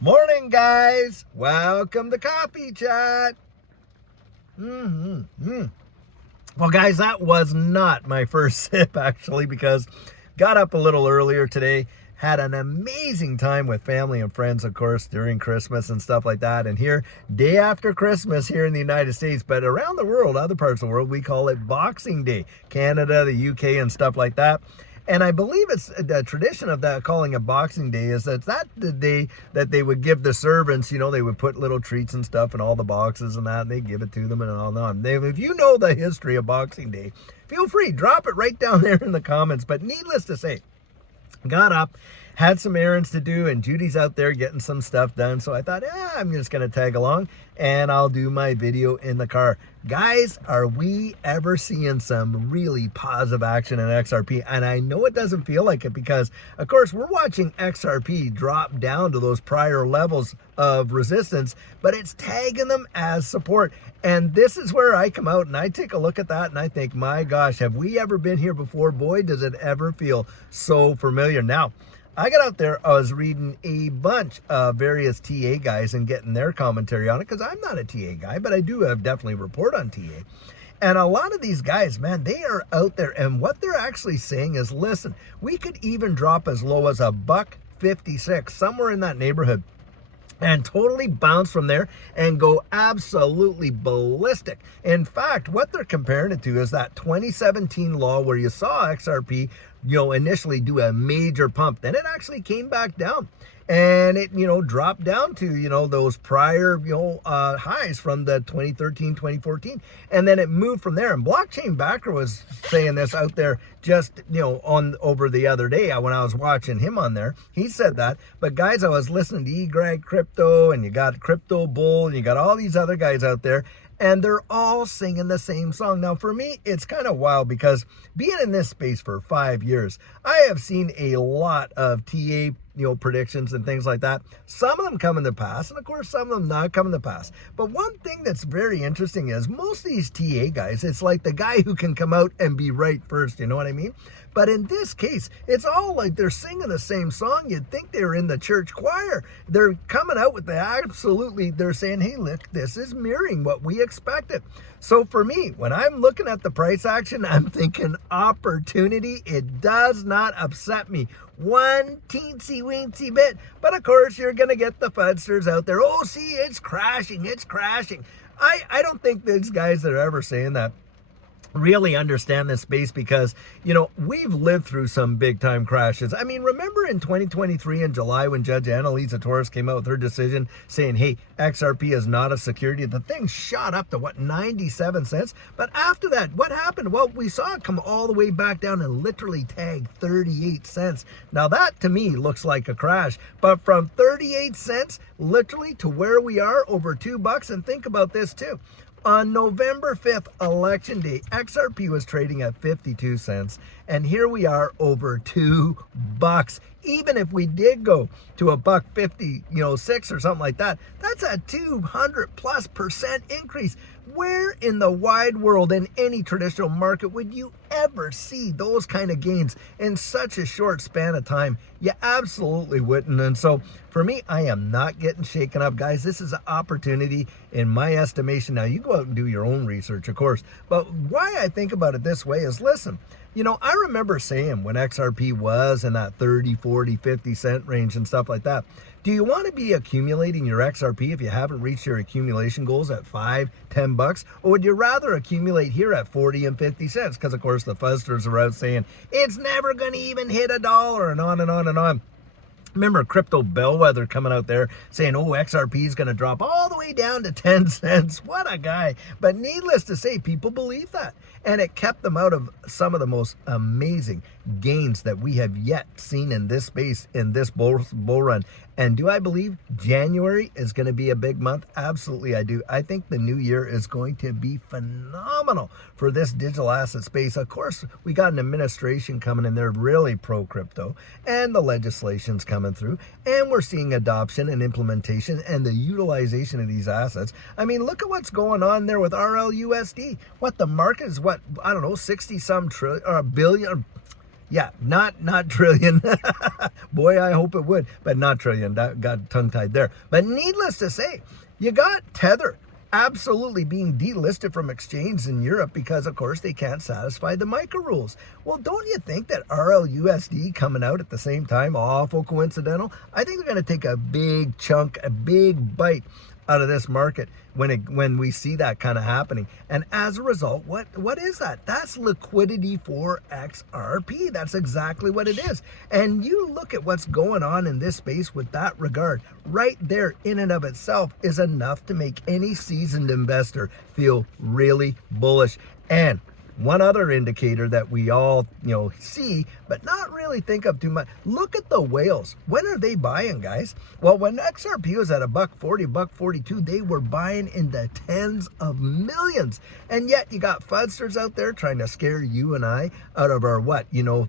Morning, guys. Welcome to Coffee Chat. Well, guys, that was not my first sip, actually, because got up a little earlier today, had an amazing time with family and friends, of course, during Christmas and stuff like that. And here, day after Christmas here in the United States, but around the world, other parts of the world, we call it Boxing Day. Canada, the UK, and stuff like that. And I believe it's the tradition of that, calling it Boxing Day, is that the day that they would give the servants, they would put little treats and stuff in all the boxes and that, and they give it to them and all that. If you know the history of Boxing Day, feel free, drop it right down there in the comments. But needless to say, got up, had some errands to do, and Judy's out there getting some stuff done. So I thought, I'm just going to tag along and I'll do my video in the car. Guys, are we ever seeing some really positive action in XRP? And I know it doesn't feel like it because, of course, we're watching XRP drop down to those prior levels of resistance, but it's tagging them as support. And this is where I come out and I take a look at that and I think, my gosh, have we ever been here before? Boy, does it ever feel so familiar. Now, I got out there, I was reading a bunch of various TA guys and getting their commentary on it, because I'm not a TA guy, but I do have definitely report on TA. And a lot of these guys, man, they are out there, and what they're actually saying is, listen, we could even drop as low as $1.56, somewhere in that neighborhood, and totally bounce from there and go absolutely ballistic. In fact, what they're comparing it to is that 2017 law where you saw XRP, initially do a major pump. Then it actually came back down. And it, dropped down to, those prior, highs from the 2013, 2014. And then it moved from there. And Blockchain Backer was saying this out there just, over the other day when I was watching him on there. He said that. But guys, I was listening to eGreg Crypto, and you got Crypto Bull, and you got all these other guys out there, and they're all singing the same song. Now, for me, it's kind of wild because being in this space for 5 years, I have seen a lot of TA predictions and things like that. Some of them come into pass, and of course, some of them not coming to pass. But one thing that's very interesting is most of these TA guys, it's like the guy who can come out and be right first, you know what I mean? But in this case, it's all like they're singing the same song. You'd think they were in the church choir. They're coming out with they're saying, hey, look, this is mirroring what we expected. So for me, when I'm looking at the price action, I'm thinking opportunity. It does not upset me one teensy weensy bit. But of course, you're going to get the fudsters out there. Oh, see, it's crashing. It's crashing. I don't think these guys that are ever saying that really understand this space, because we've lived through some big time crashes. I mean, remember in 2023 in July when Judge Annalisa Torres came out with her decision saying, hey, XRP is not a security? The thing shot up to 97 cents. But after that, what happened? Well, we saw it come all the way back down and literally tag 38 cents. Now that to me looks like a crash, but from 38 cents literally to where we are, over $2. And think about this too. On November 5th, election day, XRP was trading at 52 cents, and here we are over $2. Even if we did go to $1.56 or something like that, that's a 200+% increase. Where in the wide world in any traditional market would you ever see those kind of gains in such a short span of time? You absolutely wouldn't. And so for me, I am not getting shaken up, guys. This is an opportunity in my estimation. Now, you go out and do your own research, of course. But why I think about it this way is, listen, I remember saying when XRP was in that 30, 40, 50 cent range and stuff like that, do you want to be accumulating your XRP if you haven't reached your accumulation goals at $5, $10? Or would you rather accumulate here at 40 and 50 cents? Because, of course, the fuzzers are out saying it's never going to even hit $1, and on and on and on. Remember Crypto Bellwether coming out there saying, oh, XRP is going to drop all the way down to 10 cents. What a guy. But needless to say, people believe that. And it kept them out of some of the most amazing gains that we have yet seen in this space, in this bull run. And do I believe January is going to be a big month? Absolutely, I do. I think the new year is going to be phenomenal for this digital asset space. Of course, we got an administration coming in there really pro-crypto, and the legislation's coming through, and we're seeing adoption and implementation and the utilization of these assets. I mean, look at what's going on there with RLUSD. What the market is, 60 some trillion, or a billion, Yeah, not trillion. Boy, I hope it would, but not trillion. That got tongue-tied there. But needless to say, you got Tether absolutely being delisted from exchange in Europe because, of course, they can't satisfy the MiCA rules. Well, don't you think that RLUSD coming out at the same time, awful coincidental? I think they're going to take a big chunk, a big bite out of this market when we see that kind of happening. And as a result, what is that? That's liquidity for XRP. That's exactly what it is. And you look at what's going on in this space with that regard, right there in and of itself is enough to make any seasoned investor feel really bullish. And one other indicator that we all, see, but not really think of too much. Look at the whales. When are they buying, guys? Well, when XRP was at $1.40, $1.42, they were buying in the tens of millions. And yet you got fudsters out there trying to scare you and I out of our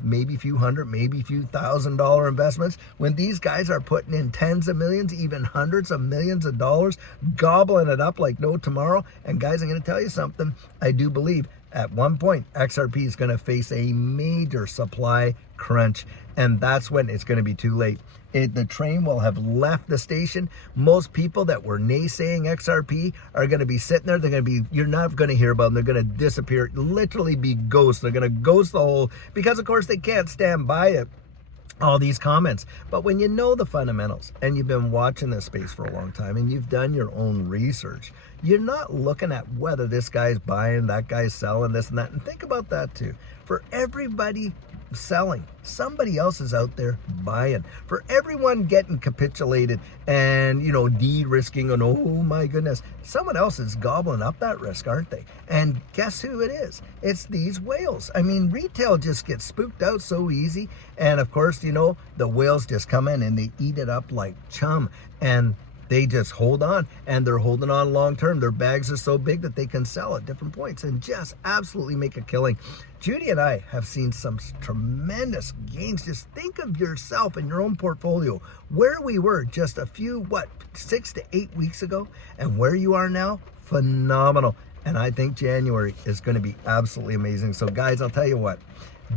maybe a few hundred, maybe a few $1,000 investments, when these guys are putting in tens of millions, even hundreds of millions of dollars, gobbling it up like no tomorrow. And guys, I'm going to tell you something. I do believe at one point, XRP is going to face a major supply crunch, and that's when it's going to be too late. The train will have left the station. Most people that were naysaying XRP are going to be sitting there. You're not going to hear about them. They're going to disappear, literally be ghosts. They're going to ghost the whole, because of course they can't stand by it. All these comments. But when you know the fundamentals and you've been watching this space for a long time and you've done your own research, you're not looking at whether this guy's buying, that guy's selling, this and that. And think about that too. For everybody selling, somebody else is out there buying. For everyone getting capitulated and de-risking, and oh my goodness, someone else is gobbling up that risk, aren't they? And guess who it is? It's these whales. I mean, retail just gets spooked out so easy, and of course, the whales just come in and they eat it up like chum, and they just hold on, and they're holding on long term. Their bags are so big that they can sell at different points and just absolutely make a killing. Judy and I have seen some tremendous gains. Just think of yourself and your own portfolio, where we were just a few, 6 to 8 weeks ago, and where you are now. Phenomenal. And I think January is going to be absolutely amazing. So guys, I'll tell you what,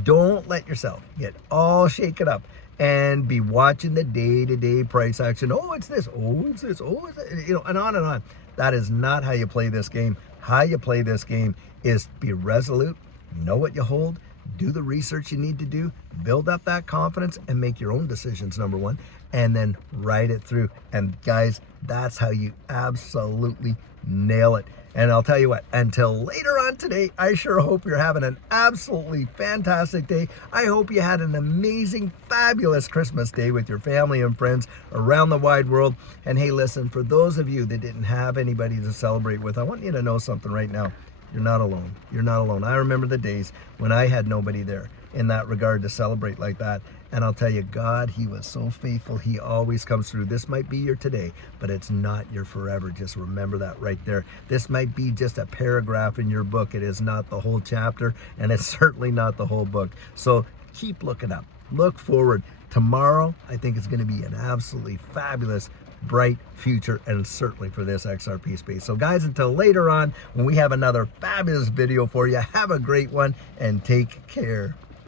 don't let yourself get all shaken up and be watching the day-to-day price action. Oh, it's this. Oh, it's this. Oh, it's that. And on and on. That is not how you play this game. How you play this game is be resolute, know what you hold, do the research you need to do, build up that confidence, and make your own decisions, number one, and then ride it through. And guys, that's how you absolutely nail it. And I'll tell you what, until later on today, I sure hope you're having an absolutely fantastic day. I hope you had an amazing, fabulous Christmas day with your family and friends around the wide world. And hey, listen, for those of you that didn't have anybody to celebrate with, I want you to know something right now. You're not alone. You're not alone. I remember the days when I had nobody there in that regard to celebrate like that. And I'll tell you, God, he was so faithful. He always comes through. This might be your today, but it's not your forever. Just remember that right there. This might be just a paragraph in your book. It is not the whole chapter, and it's certainly not the whole book. So keep looking up. Look forward. Tomorrow, I think it's going to be an absolutely fabulous, bright future, and certainly for this XRP space. So guys, until later on, when we have another fabulous video for you, have a great one and take care.